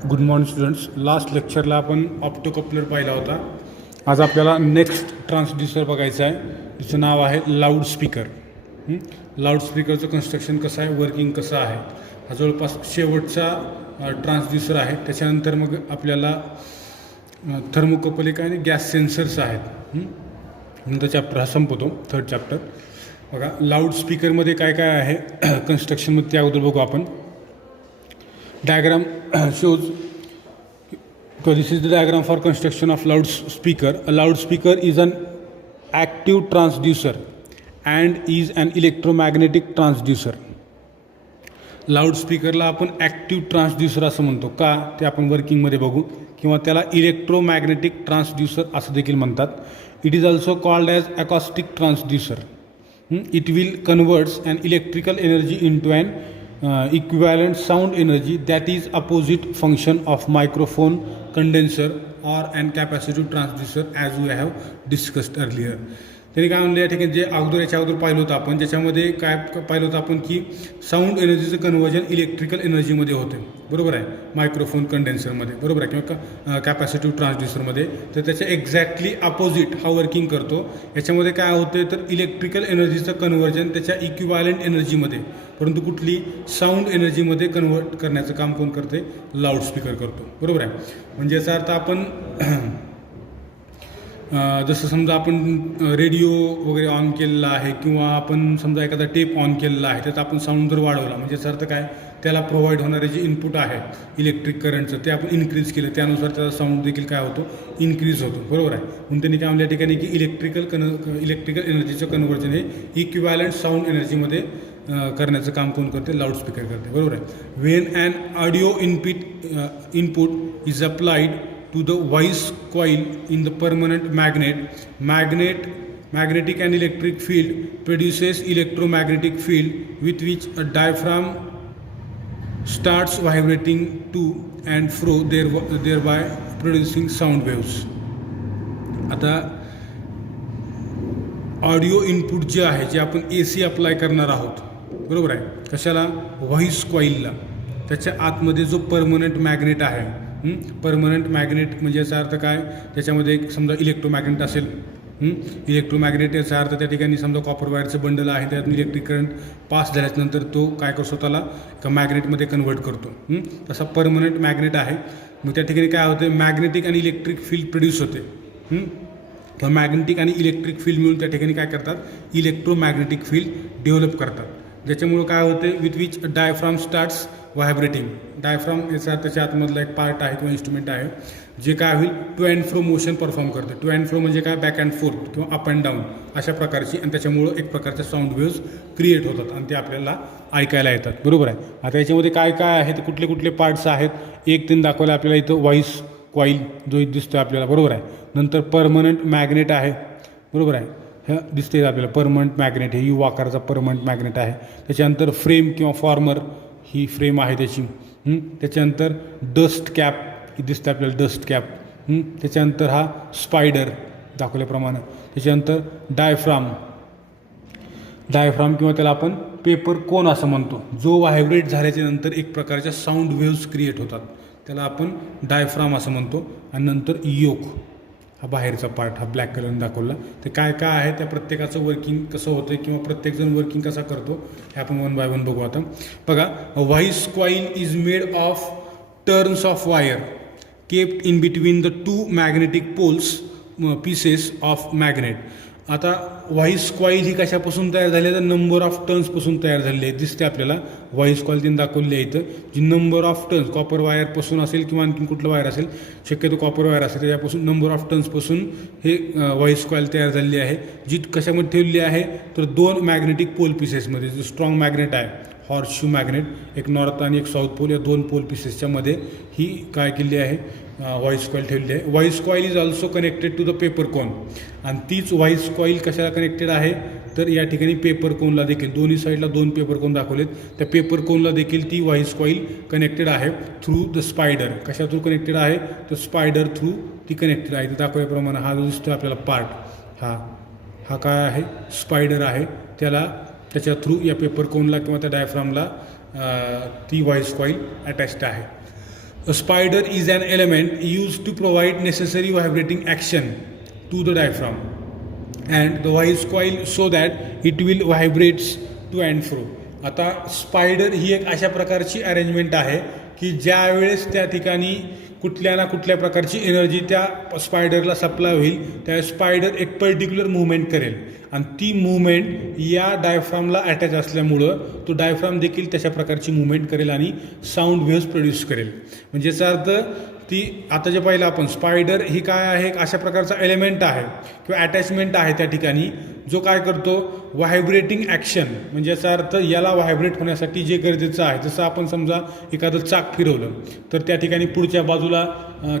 Good morning students. Last लेक्चरला आपण optocoupler पाहिला होता. आज आपल्याला नेक्स्ट ट्रान्सड्यूसर बघायचं आहे. तिचं नाव आहे लाऊडस्पीकर. लाऊडस्पीकरचं कन्स्ट्रक्शन कसं आहे, वर्किंग कसं आहे, हा जवळपास शेवटचा ट्रान्सड्यूसर आहे. त्याच्यानंतर मग आपल्याला थर्मोकपल एक आणि गॅस सेन्सर्स आहेत. नंतर चॅप्टर हा संपवतो, थर्ड चॅप्टर. बघा लाऊडस्पीकरमध्ये काय काय आहे कन्स्ट्रक्शनमध्ये, त्या अगोदर बघू आपण. Diagram shows, so this is the diagram for construction of loudspeaker. A loudspeaker is an active transducer and is an electromagnetic transducer. लाऊडस्पीकरला आपण ॲक्टिव्ह ट्रान्सड्यूसर असं म्हणतो का, ते आपण वर्किंगमध्ये बघू. किंवा त्याला इलेक्ट्रोमॅग्नेटिक ट्रान्सड्यूसर असं देखील म्हणतात. It is also called as acoustic transducer. It will converts an electrical energy into an equivalent sound energy that is opposite function of microphone condenser or an capacitive transducer as we have discussed earlier. त्यांनी काय म्हणलं या ठिकाणी, जे अगोदर याच्या अगोदर पाहिलं होतं आपण, ज्याच्यामध्ये काय पाहिलं होतं आपण की साऊंड एनर्जीचं कन्वर्जन इलेक्ट्रिकल एनर्जीमध्ये होते, बरोबर आहे, मायक्रोफोन कंडेन्सरमध्ये, बरोबर आहे, किंवा कॅपॅसिटिव्ह ट्रान्सड्यूसरमध्ये. तर त्याच्या एक्झॅक्टली अपोजिट हा वर्किंग करतो. याच्यामध्ये काय होते तर इलेक्ट्रिकल एनर्जीचं कन्वर्जन त्याच्या इक्विव्हॅलंट एनर्जीमध्ये, परंतु कुठली साऊंड एनर्जीमध्ये कन्वर्ट करण्याचं काम कोण करते, लाऊडस्पीकर करतो, बरोबर आहे. म्हणजे याचा अर्थ आपण जसं समजा आपण रेडिओ वगैरे ऑन केलेला आहे, किंवा आपण समजा एखादा टेप ऑन केलेला आहे, त्यात आपण साऊंड जर वाढवला, म्हणजे याचा अर्थ काय, त्याला प्रोव्हाइड होणारे जे इनपुट आहे इलेक्ट्रिक करंटचं ते आपण इन्क्रीज केलं, त्यानुसार त्याचा साऊंड देखील काय होतो, इन्क्रीज होतो, बरोबर आहे. म्हणून त्यांनी काय म्हणलं या ठिकाणी की इलेक्ट्रिकल एनर्जीचं कन्वर्जन हे इक्विव्हॅलंट साऊंड एनर्जीमध्ये करण्याचं काम कोण करते, लाऊडस्पीकर करते, बरोबर आहे. When an audio input is applied to the voice coil in the permanent magnetic and electric field produces electromagnetic field with which a diaphragm starts vibrating to and fro, thereby producing sound waves. आता audio input जे आहे, जे आपण AC apply करणार आहोत, बरोबर आहे, कशाला, व्हॉइस कॉइलला, त्याच्या आतमध्ये जो परमनंट मॅग्नेट आहे, परमनंट मॅग्नेट म्हणजे याचा अर्थ काय, त्याच्यामध्ये एक समजा इलेक्ट्रोमॅग्नेट असेल, इलेक्ट्रोमॅग्नेट याचा अर्थ त्या ठिकाणी समजा कॉपर वायरचं बंडल आहे, त्यात इलेक्ट्रिक करंट पास झाल्यानंतर तो काय करतो, स्वतःला एका मॅग्नेटमध्ये कन्वर्ट करतो. तसा परमनंट मॅग्नेट आहे. मग त्या ठिकाणी काय होते, मॅग्नेटिक आणि इलेक्ट्रिक फील्ड प्रोड्यूस होते. तर मॅग्नेटिक आणि इलेक्ट्रिक फील्ड मिळून त्या ठिकाणी काय करतात, इलेक्ट्रोमॅग्नेटिक फील्ड डेव्हलप करतात, ज्याच्यामुळं काय होते, with which diaphragm starts vibrating. Diaphragm याचा त्याच्या आतमधला एक पार्ट आहे किंवा इन्स्ट्रुमेंट आहे, जे काय होईल, to and fro motion perform करते. टू अँड फ्रो म्हणजे काय, बॅक अँड फोर्थ किंवा अप अँड डाऊन अशा प्रकारची, आणि त्याच्यामुळं एक प्रकारच्या साऊंड वेव्स क्रिएट होतात आणि ते आपल्याला ऐकायला येतात, बरोबर आहे. आता याच्यामध्ये काय काय आहे, कुठले कुठले पार्ट्स आहेत, एक तीन दाखवलं आपल्याला इथं, व्हॉइस कॉईल जो दिसतो आपल्याला, बरोबर आहे. नंतर परमनंट मॅग्नेट आहे, बरोबर आहे, हे दिसते आपल्याला परमनंट मॅग्नेट, हे यू आकाराचा परमनंट मॅग्नेट आहे. त्याच्यानंतर फ्रेम किंवा फॉर्मर, ही फ्रेम आहे त्याची. त्याच्यानंतर डस्ट कॅप, ही दिसते आपल्याला डस्ट कॅप. त्याच्यानंतर हा स्पायडर दाखवल्याप्रमाणे. त्याच्यानंतर डायफ्राम किंवा त्याला आपण पेपर कोन असं म्हणतो, जो व्हायब्रेट झाल्याच्या नंतर एक प्रकारच्या साऊंड वेव्स क्रिएट होतात, त्याला आपण डायफ्राम असं म्हणतो. आणि नंतर योक, हा बाहेरचा पार्ट, हा ब्लॅक कलरने दाखवला. ते काय काय आहे, त्या प्रत्येकाचं वर्किंग कसं होतं किंवा प्रत्येकजण वर्किंग कसा करतो हे आपण वन बाय वन बघू. आता बघा, voice coil is made of turns of wire kept in between the two magnetic poles pieces of magnet. आता व्हॉइस कॉईल ही कशापासून तयार झाली, तर नंबर ऑफ टर्न्सपासून तयार झालेली आहे, दिसते आपल्याला. व्हॉइस कॉईल त्यांनी दाखवली आहे इथं, जी नंबर ऑफ टर्न्स, कॉपर वायरपासून असेल किंवा आणखी कुठलं वायर असेल, शक्यतो कॉपर वायर असेल, त्याच्यापासून नंबर ऑफ टर्न्सपासून हे व्हॉइस कॉईल तयार झालेली आहे, जी कशामध्ये ठेवली आहे, तर दोन मॅग्नेटिक पोल पीसेसमध्ये. जो स्ट्रॉंग मॅग्नेट आहे, हॉर्स शू मॅग्नेट, एक नॉर्थ आणि एक साऊथ पोल, या दोन पोल पीसेसच्या मध्ये ही काय केली आहे, व्हॉइस कॉईल ठेवली आहे. Voice coil is also connected to the paper cone. आणि तीच व्हॉइस कॉईल कशाला कनेक्टेड आहे, तर या ठिकाणी पेपर कोनला देखील, दोन्ही साईडला दोन पेपर कोन दाखवलेत, त्या पेपर कोनला देखील ती व्हॉइस कॉईल कनेक्टेड आहे थ्रू द स्पायडर. कशा थ्रू कनेक्टेड आहे, तर स्पायडर थ्रू ती कनेक्टेड आहे. दाखवल्याप्रमाणे हा जो दिसतो आपल्याला पार्ट, हा काय आहे, स्पायडर आहे, त्याला त्याच्या थ्रू या पेपर कोनला किंवा त्या डायफ्रामला ती व्हॉइस कॉईल अटॅच्ड आहे. A spider is an element used to provide necessary vibrating action to the diaphragm and the voice coil so that it will vibrates to and fro. आता spider ही एक अशा प्रकारची arrangement आहे की ज्या वेळेस त्या ठिकाणी कुठल्या ना कुठल्या प्रकारची एनर्जी त्या स्पायडरला सप्लाय होईल त्या स्पायडर एक पर्टिक्युलर मूवमेंट करेल आणि ती मूवमेंट या डायफ्रामला अटॅच असल्यामुळं तो डायफ्राम देखील तशा प्रकारची मूवमेंट करेल आणि साऊंड वेव्स प्रोड्यूस करेल. म्हणजे याचा अर्थ ती आता जे पाहिलं आपण स्पायडर ही काय आहे अशा प्रकारचा एलिमेंट आहे किंवा अटॅचमेंट आहे त्या ठिकाणी जो काय करतो व्हायब्रेटिंग ॲक्शन. म्हणजे याचा अर्थ याला व्हायब्रेट होण्यासाठी जे गरजेचं आहे जसं आपण समजा एखादं चाक फिरवलं तर त्या ठिकाणी पुढच्या बाजूला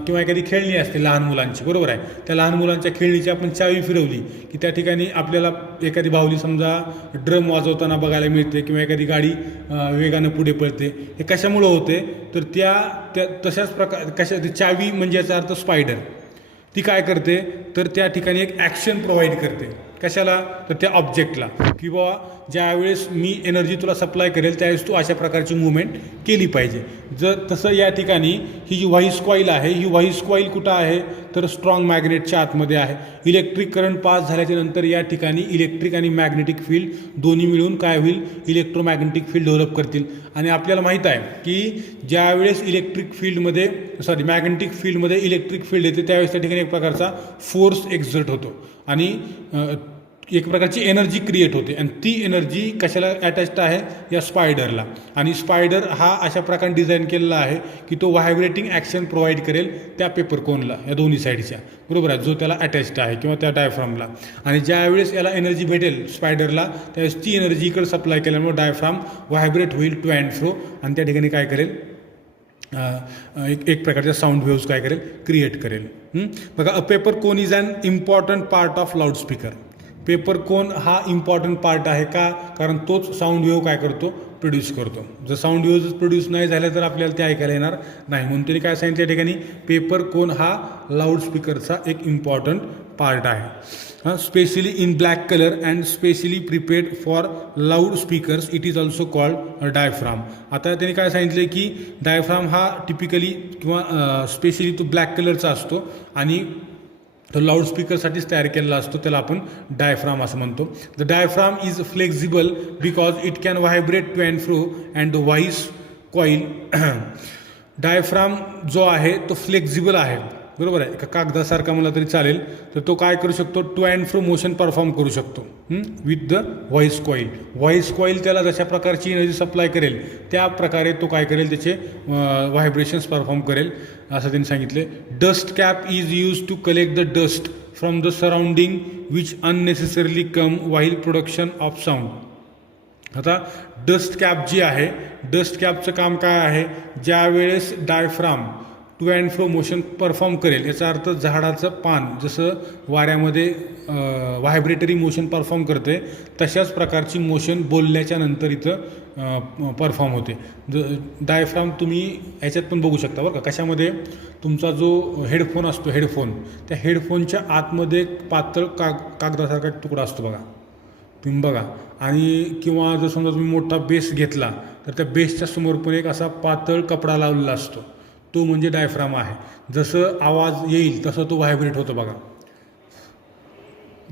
किंवा एखादी खेळणी असते लहान मुलांची बरोबर आहे त्या लहान मुलांच्या खेळणीची आपण चावी फिरवली की त्या ठिकाणी आपल्याला एखादी बाहुली समजा ड्रम वाजवताना बघायला मिळते किंवा एखादी गाडी वेगानं पुढे पळते. हे कशामुळं होते तर त्या तशाच प्रकार ती चावी म्हणजे याचा अर्थ स्पायडर ती काय करते तर त्या ठिकाणी एक ॲक्शन प्रोव्हाइड करते. कशाला तर त्या ऑब्जेक्टला की बाबा ज्यावेळेस मी एनर्जी तुला सप्लाय करेल त्यावेळेस तू अशा प्रकारची मूवमेंट केली पाहिजे. जर तसं या ठिकाणी ही जी व्हाईस कॉईल आहे ही व्हाईस कॉईल कुठं आहे तर स्ट्रॉंग मॅग्नेटच्या आतमध्ये आहे. इलेक्ट्रिक करंट पास झाल्याच्या नंतर या ठिकाणी इलेक्ट्रिक आणि मॅग्नेटिक फील्ड दोन्ही मिळून काय होईल इलेक्ट्रोमॅग्नेटिक फील्ड डेव्हलप करतील. आणि आपल्याला माहीत आहे की ज्यावेळेस मॅग्नेटिक फील्डमध्ये इलेक्ट्रिक फील्ड येते त्यावेळेस त्या ठिकाणी एक प्रकारचा फोर्स एक्झर्ट होतो आणि एक प्रकारची एनर्जी क्रिएट होते आणि ती एनर्जी कशाला अटॅच्ड आहे या स्पायडरला. आणि स्पायडर हा अशा प्रकारे डिझाईन केलेला आहे की तो व्हायब्रेटिंग ॲक्शन प्रोव्हाइड करेल त्या पेपर कोनला या दोन्ही साईडच्या बरोबर आहे जो त्याला अटॅच्ड आहे किंवा त्या डायफ्रामला. आणि ज्यावेळेस याला एनर्जी भेटेल स्पायडरला त्यावेळेस ती एनर्जी इकडे सप्लाय केल्यामुळे डायफ्राम व्हायब्रेट होईल टू अँड फ्रो आणि त्या ठिकाणी काय करेल एक प्रकारच्या साऊंड वेव्स काय करेल क्रिएट करेल. बघा a paper cone is an important part of loudspeaker. Paper cone हा इम्पॉर्टंट पार्ट आहे का कारण तोच साऊंड वेव्ह काय करतो प्रोड्यूस करतो. जर साऊंड वेव्ह प्रोड्यूस नाही झाल्या तर आपल्याला ते ऐकायला येणार नाही. म्हणून त्यांनी काय सांगितलं या ठिकाणी पेपर कोन हा लाऊडस्पीकरचा एक इम्पॉर्टंट पार्ट आहे. Specially in black colour and specially prepared for loud speakers it is also called a diaphragm. आता त्यांनी काय सांगितलं की डायफ्राम हा टिपिकली किंवा स्पेशली तो ब्लॅक कलरचा असतो आणि तो लाऊडस्पीकरसाठीच तयार केलेला असतो त्याला आपण डायफ्राम असं म्हणतो. The diaphragm is flexible because it can vibrate to and fro and the voice coil. Diaphragm जो आहे तो फ्लेक्झिबल आहे बरोबर आहे. एका कागदासारखा मला तरी चालेल तर तो काय करू शकतो to and fro motion perform करू शकतो with the voice coil. Voice coil त्याला जशा प्रकारची एनर्जी सप्लाय करेल त्या प्रकारे तो काय करेल त्याचे व्हायब्रेशन्स परफॉर्म करेल असं त्यांनी सांगितले. Dust cap is use to collect the dust from the surrounding which unnecessarily come while production of sound. आता डस्ट कॅप जी आहे डस्ट कॅपचं काम काय आहे ज्यावेळेस diaphragm to and fro motion perform करेल याचा अर्थ झाडाचं पान जसं वाऱ्यामध्ये व्हायब्रेटरी मोशन परफॉर्म करते तशाच प्रकारची मोशन बोलल्याच्या नंतर इथं परफॉर्म होते. डायफ्राम तुम्ही ह्याच्यात पण बघू शकता बरं का कशामध्ये तुमचा जो हेडफोन असतो हेडफोन त्या हेडफोनच्या आतमध्ये पातळ कागदासारखा तुकडा असतो बघा तुम्ही बघा. आणि किंवा जर समजा तुम्ही मोठा बेस घेतला तर त्या बेसच्या समोर पण एक असा पातळ कपडा लावलेला असतो तो म्हणजे डायफ्राम आहे. जसं आवाज येईल तसं तो व्हायब्रेट होतो बघा.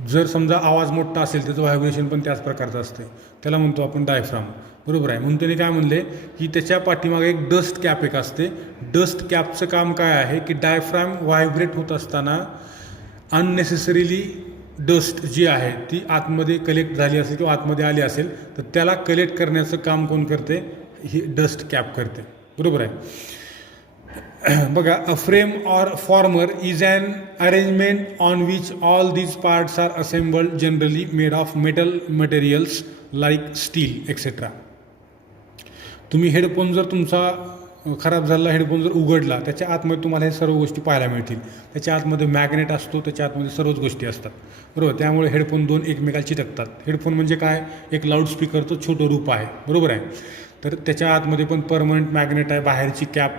जर समजा आवाज मोठा असेल त्याचं व्हायब्रेशन पण त्याच प्रकारचं असते त्याला म्हणतो आपण डायफ्राम बरोबर आहे. म्हणून त्यांनी काय म्हणले की त्याच्या पाठीमागे एक डस्ट कॅप एक असते. डस्ट कॅपचं काम काय आहे की डायफ्राम व्हायब्रेट होत असताना अननेसेसरीली डस्ट जी आहे ती आतमध्ये कलेक्ट झाली असेल किंवा आतमध्ये आली असेल तर त्याला कलेक्ट करण्याचं काम कोण करते ही डस्ट कॅप करते बरोबर आहे. बघा a frame or former is an arrangement on which all these parts are assembled generally made of metal materials like steel etcetera. तुम्ही हेडफोन जर तुमचा खराब झालेला हेडफोन जर उघडला त्याच्या आतमध्ये तुम्हाला हे सर्व गोष्टी पाहायला मिळतील. त्याच्या आतमध्ये मॅग्नेट असतो त्याच्या आतमध्ये सर्वच गोष्टी असतात बरोबर. त्यामुळे हेडफोन दोन एकमेकाला चिटकतात. हेडफोन म्हणजे काय एक लाऊडस्पीकरचं छोटं रूप आहे बरोबर आहे. तर त्याच्या आतमध्ये पण परमनंट मॅग्नेट आहे बाहेरची कॅप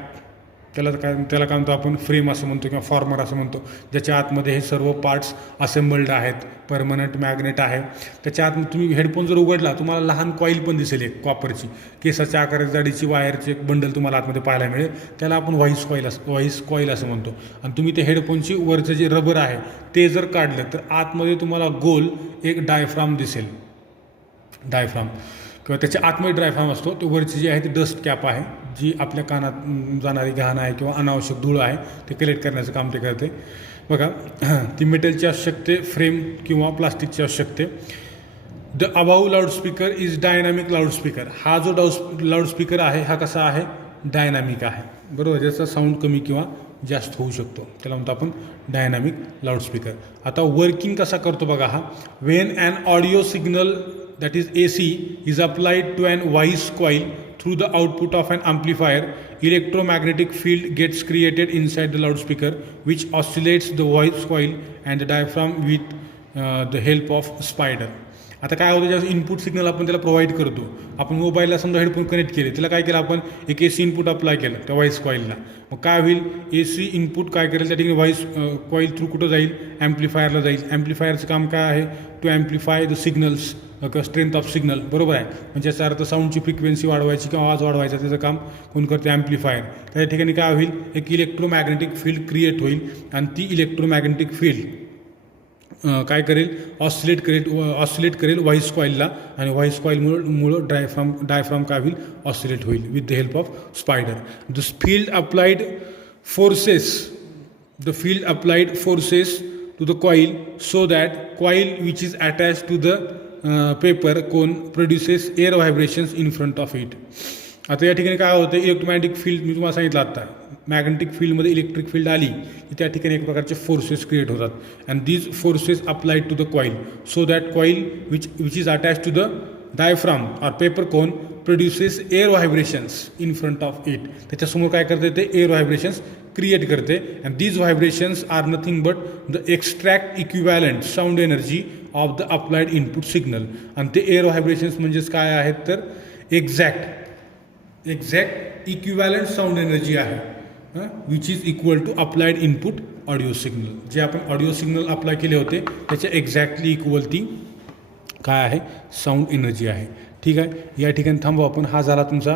त्याला काय म्हणतो आपण, फ्रेम असं म्हणतो किंवा फॉर्मर असं म्हणतो, ज्याच्या आतमध्ये हे सर्व पार्ट्स असेंबल्ड आहेत. परमनंट मॅग्नेट आहे त्याच्या आत. तुम्ही हेडफोन जर उघडला तुम्हाला लहान कॉईल पण दिसेल, एक कॉपरची केसाच्या आकाराची जाडीची वायरचे एक बंडल तुम्हाला आतमध्ये पाहायला मिळेल. त्याला आपण व्हाईस कॉईल असं म्हणतो. आणि तुम्ही ते हेडफोनची वरचं जे रबर आहे ते जर काढलं तर आतमध्ये तुम्हाला गोल एक डायफ्राम दिसेल. डायफ्राम किंवा त्याच्या आतमध्ये डायफ्राम असतो. तो वरची जी आहे ती डस्ट कॅप आहे, जी आपल्या कानात जाणारी घाण आहे किंवा अनावश्यक धूळ आहे ते कलेक्ट करण्याचं काम ते करते. बघा, ती मेटलची असू शकते, फ्रेम किंवा प्लास्टिकची असू शकते. The above loudspeaker is dynamic loudspeaker. हा जो लाऊडस्पीकर आहे हा कसा आहे, डायनामिक आहे, बरोबर. ज्याचा साऊंड कमी किंवा जास्त होऊ शकतो, त्याला म्हणतो आपण डायनामिक लाऊडस्पीकर. आता वर्किंग कसा करतो बघा हा. When an audio signal that is AC is applied to an voice coil through the output of an amplifier, electromagnetic field gets created inside the loudspeaker which oscillates the voice coil and the diaphragm with the help of spider. आता काय होतं, ज्यावेळेस input signal आपण त्याला provide करतो, आपण मोबाईलला समजा हेडफोन कनेक्ट केले, त्याला काय केलं आपण, एक AC इनपुट अप्लाय केलं त्या व्हॉइस कॉईलला. मग काय होईल, AC इनपुट काय करेल त्या ठिकाणी व्हॉइस कॉईल थ्रू कुठं जाईल, ॲम्प्लिफायरला जाईल. ॲम्प्लिफायरचं काम काय आहे, टू ॲम्प्लिफाय द सिग्नल्स किंवा स्ट्रेंथ ऑफ सिग्नल, बरोबर आहे. म्हणजे याचा अर्थ साऊंडची फ्रिक्वेन्सी वाढवायची किंवा आवाज वाढवायचा, त्याचं काम कोण करते, ॲम्प्लिफायर. त्या ठिकाणी काय होईल, एक इलेक्ट्रोमॅग्नेटिक फील्ड क्रिएट होईल आणि ती इलेक्ट्रोमॅग्नेटिक फील्ड काय करेल, ऑसिलेट करेल व्हॉइस कॉईलला आणि व्हॉइस कॉईलमुळं डायफ्राम काय होईल, ऑसिलेट होईल with the help of spider. The field applied forces to the coil so that coil which is attach to the paper cone produces air vibrations in front of it. आता या ठिकाणी काय होतं, electromagnetic field मी तुम्हाला सांगितलं आता, magnetic फील्डमध्ये electric field आली की त्या ठिकाणी एक प्रकारचे फोर्सेस क्रिएट होतात. And these forces applied to the coil so that coil which is attach to the diaphragm or paper cone produces air vibrations in front of it. त्याच्यासमोर काय करते, ते एअर व्हायब्रेशन्स क्रिएट करते. And these vibrations are nothing but the extract equivalent sound energy of the applied input signal. आणि ते air vibrations म्हणजेच काय आहेत, तर एक्झॅक्ट इक्विव्हॅलंट साऊंड एनर्जी आहे, which is equal to applied input audio signal. जे आपण ऑडिओ सिग्नल अप्लाय केले होते त्याच्या एक्झॅक्टली इक्वल ती काय आहे, साऊंड एनर्जी आहे. ठीक आहे, या ठिकाणी थांबू आपण. हा झाला तुमचा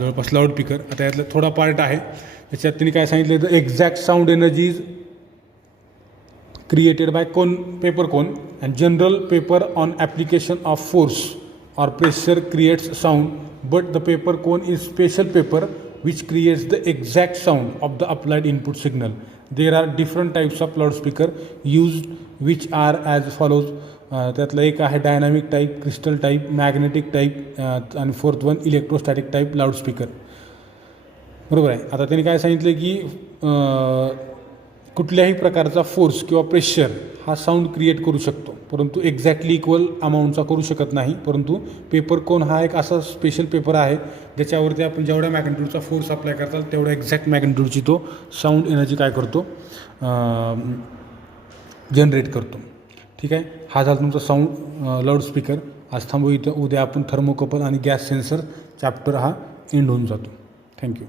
जवळपास लाऊडस्पीकर. आता यातला थोडा पार्ट आहे त्याच्यात त्यांनी काय सांगितलं, तर exact sound energy is created by paper cone and general paper on application of force or pressure creates sound, but the paper cone is special paper which creates the exact sound of the applied input signal. There are different types of loudspeaker used which are as follows. त्यातलं एक आहे dynamic type, crystal type, magnetic type आणि fourth one electrostatic type loudspeaker. बरोबर आहे. आता त्यांनी काय सांगितलं की कुठल्याही प्रकारचा फोर्स किंवा प्रेशर हा साऊंड क्रिएट करू शकतो, परंतु एक्झॅक्टली इक्वल अमाऊंटचा करू शकत नाही. परंतु पेपर कोन हा एक असा स्पेशल पेपर आहे ज्याच्यावरती आपण जेवढ्या मॅग्नेट्यूडचा फोर्स अप्लाय करताल तेवढ्या एक्झॅक्ट मॅग्नेट्यूडची तो साऊंड एनर्जी काय करतो, जनरेट करतो. ठीक आहे, हा झाला तुमचा साऊंड लाऊडस्पीकर. आज थांबू इथं. उद्या आपण थर्मोकपल आणि गॅस सेन्सर चॅप्टर हा एंड होऊन जातो. थँक्यू.